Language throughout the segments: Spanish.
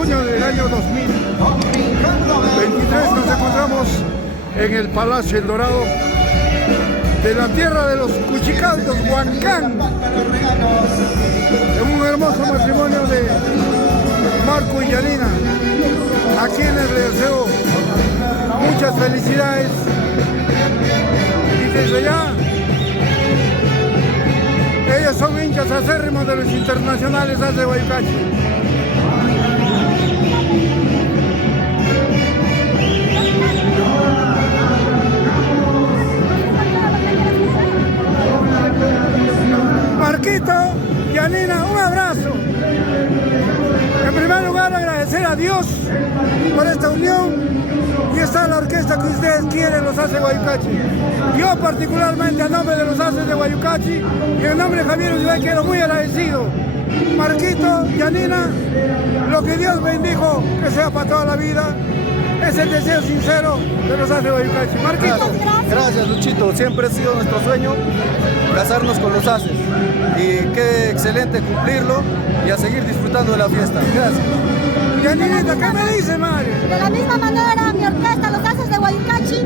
junio del año 2023 nos encontramos en el Palacio El Dorado de la tierra de los Cuchicaldos, Huancán, en un hermoso matrimonio de Marco y Yanina, a quienes les deseo muchas felicidades y desde ya ellos son hinchas acérrimos de los internacionales AS Guayucachi. Marquito, Yanina, un abrazo. En primer lugar, agradecer a Dios por esta unión y está la orquesta que ustedes quieren, los AS Guayucachi. Yo particularmente, a nombre de los AS de Guayucachi y en nombre de Javier Uribe, quiero muy agradecido. Marquito, Yanina, lo que Dios bendijo, que sea para toda la vida. Es el deseo sincero de los AS Guayucachi. Marquito. Gracias, Luchito. Siempre ha sido nuestro sueño casarnos con los ASES. Y qué excelente cumplirlo y a seguir disfrutando de la fiesta. Gracias. Yaninita, ¿qué me dice, madre? De la misma manera, mi orquesta, los ASES de Guayucachi,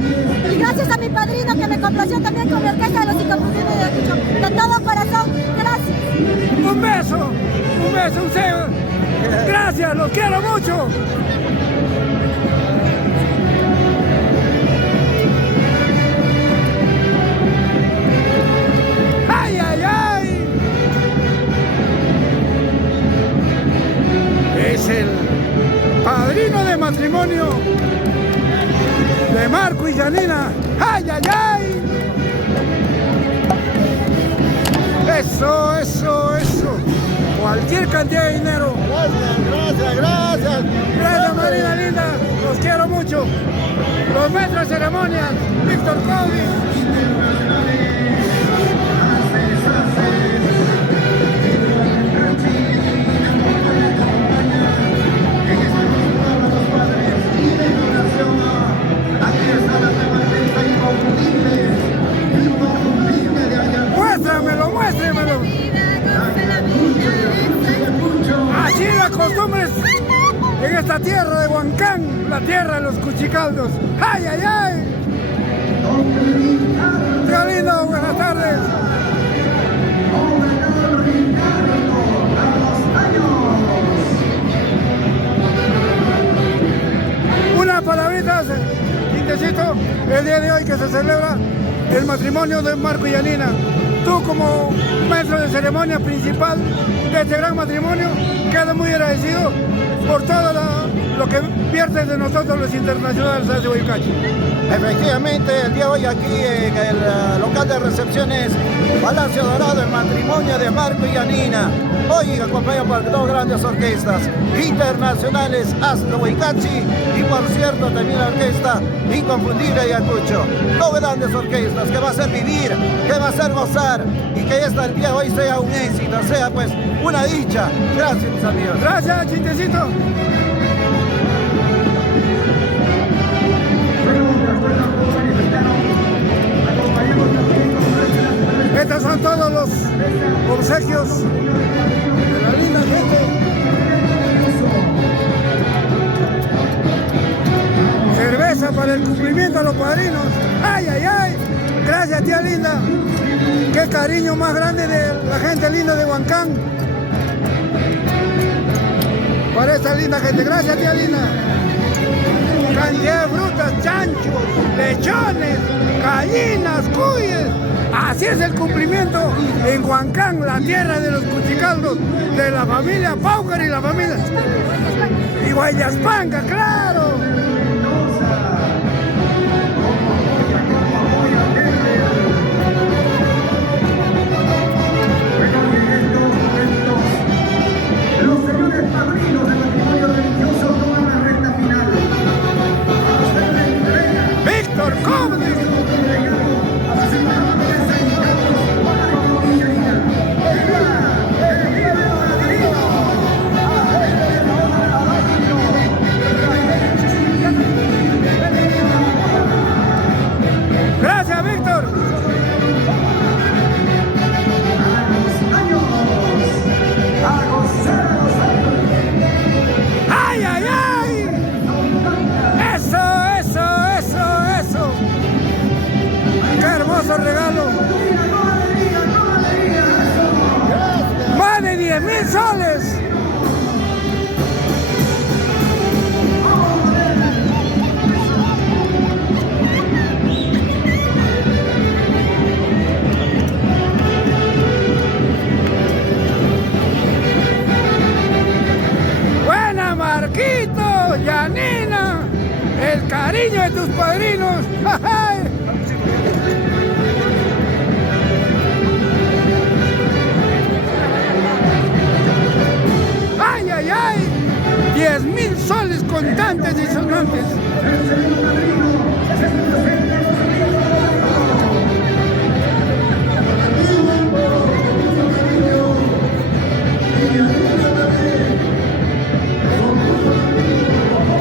y gracias a mi padrino que me complació también con mi orquesta de los Inconfundibles de Ayacucho. De todo corazón, gracias. Un beso, un cebo. Gracias, los quiero mucho. ¡Ay, ay, ay! Es el padrino de matrimonio de Marco y Yanina. ¡Ay, ay, ay! Eso, eso, eso. Cualquier cantidad de dinero. Gracias. Gracias, Marina linda. Los quiero mucho. Los maestros de ceremonias, Víctor Cody. Muéstremelo. Así las costumbres en esta tierra de Huancán, la tierra de los Cuchicaldos. ¡Ay, ay, ay! Tío lindo, buenas tardes. Una palabrita, Quintecito, el día de hoy que se celebra el matrimonio de Marco y Yanina. Tú como maestro de ceremonia principal de este gran matrimonio, quedo muy agradecido por todo lo que viertes de nosotros los internacionales AS Guayucachi. Efectivamente, el día de hoy aquí en el local de recepciones Palacio Dorado, el matrimonio de Marco y Yanina. Hoy acompañado por dos grandes orquestas internacionales AS Guayucachi y por cierto también la orquesta Inconfundible de Ayacucho. Dos grandes orquestas que va a hacer vivir, que va a hacer gozar y que el día de hoy sea un éxito, sea pues una dicha. Gracias, mis amigos. Gracias, Chintecito. Estos son todos los obsequios de la linda gente. Cerveza para el cumplimiento a los padrinos. ¡Ay, ay, ay! Gracias, tía linda. Qué cariño más grande de la gente linda de Huancán. Para esta linda gente. Gracias, tía linda. Cantidad de frutas, chanchos, lechones, gallinas, cuyes. Así es el cumplimiento en Huancán, la tierra de los Cuchicaldos, de la familia Paucar y la familia y Guayaspanca, claro. Los señores padrinos del matrimonio religioso toman la recta final. Víctor Cobde. hermoso regalo. Más de 10.000 soles. Buena, Marquito, Yanina, el cariño de tus padrinos. ¡Ay, ay, ay! 10.000 soles contantes y sonantes.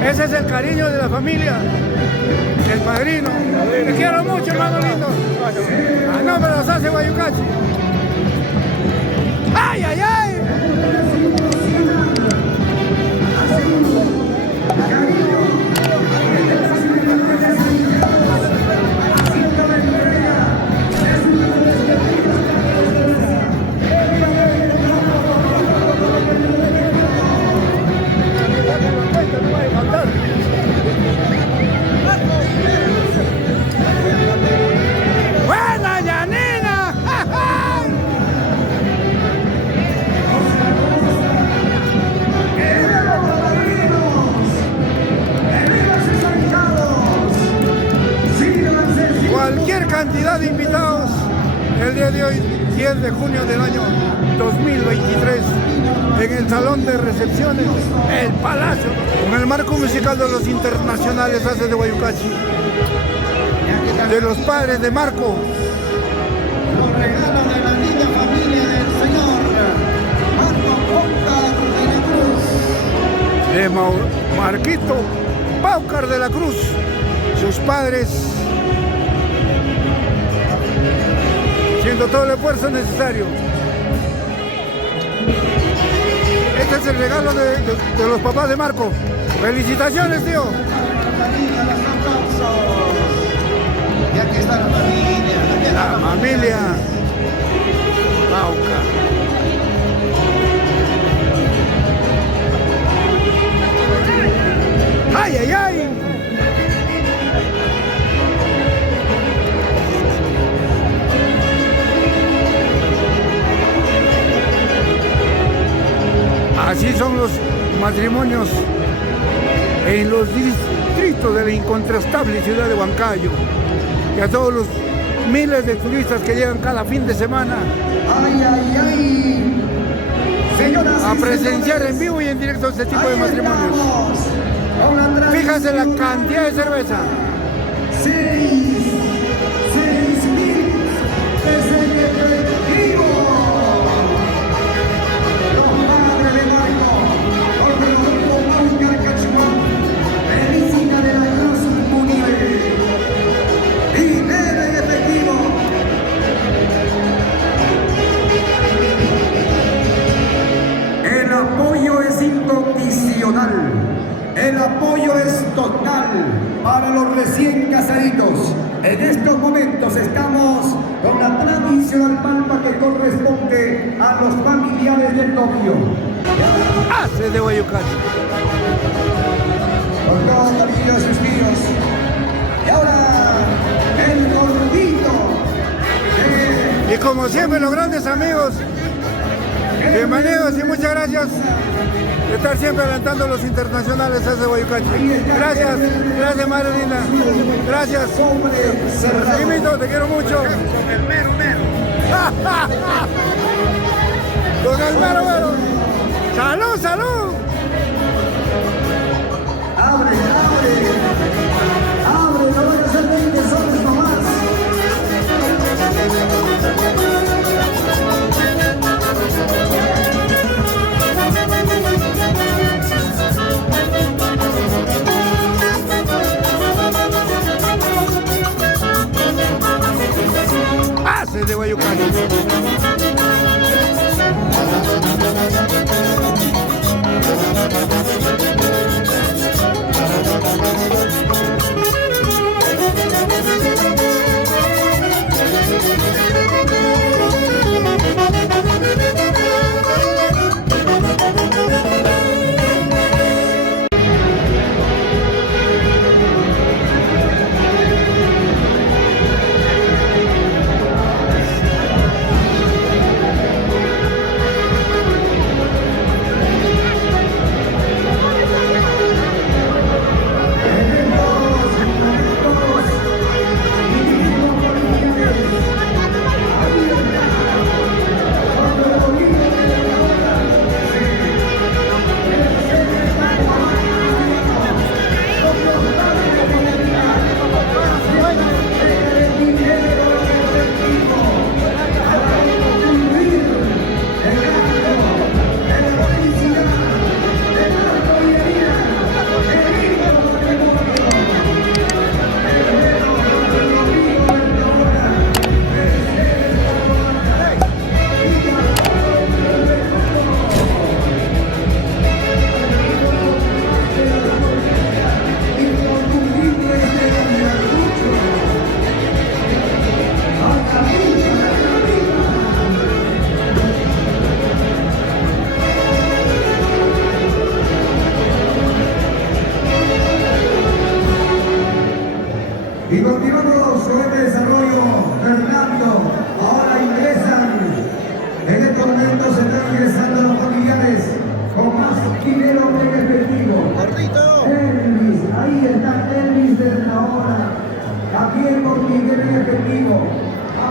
Ese es el cariño de la familia, el padrino. Te quiero mucho, hermano lindo. A nombre de los Haces Guayucachi. ¡Ay, ay, ay! ¡Buena, Yanina! Cualquier cantidad de invitados el día de hoy, 10 de junio del año 2023, en el salón de recepciones, el Palacio, con el marco musical de los internacionales Haces de Guayucachi, de los padres de Marco. Un regalo de la linda familia del señor Marco Paucar de la Cruz. De Marquito Paucar de la Cruz, sus padres, haciendo todo el esfuerzo necesario. Este es el regalo de los papás de Marco. ¡Felicitaciones, tío! Y aquí está la familia. La familia Paucar. ¡Ay, ay, ay! Así son los matrimonios en los distritos de la incontrastable ciudad de Huancayo. Y a todos los miles de turistas que llegan cada fin de semana ¡Ay, ay, ay! Señoras a y presenciar señores, en vivo y en directo este tipo de ahí matrimonios. estamos, con la Fíjense la tradicional cantidad de cerveza. 6.000 es el efectivo. Los padres de Marco, por Rodolfo Paucar Cachimón, medicina de la Cruz Unive. Dinero en efectivo. El apoyo es incondicional. El apoyo es total para los recién casaditos. En estos momentos estamos con la tradicional palma que corresponde a los familiares del novio. Haces de Guayucachi. Con todo cariño, suspiros. Y ahora, el gordito. Y como siempre, los grandes amigos, bienvenidos y muchas gracias de estar siempre alentando a los internacionales Haces de Guayucachi. Gracias, gracias, madre linda. Gracias. Jimito, te quiero mucho. Con el mero mero. Con el mero mero. ¡Salud, salud! Abre, no vaya a ser 20 soles nomás. Haces de Guayucachi.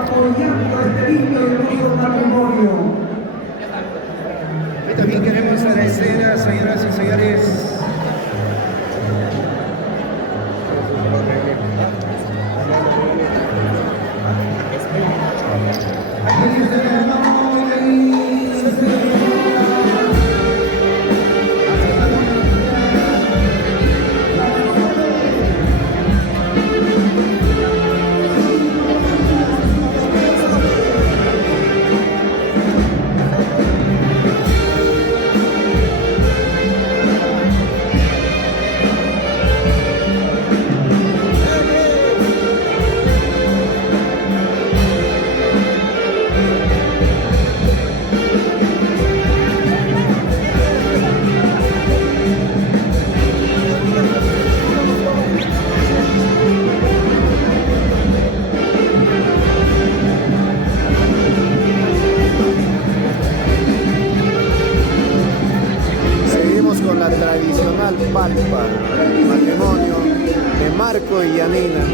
apoyando este lindo y hermoso matrimonio. Y también queremos agradecer, señoras y señores, con la tradicional palpa, matrimonio de Marco y Yanina.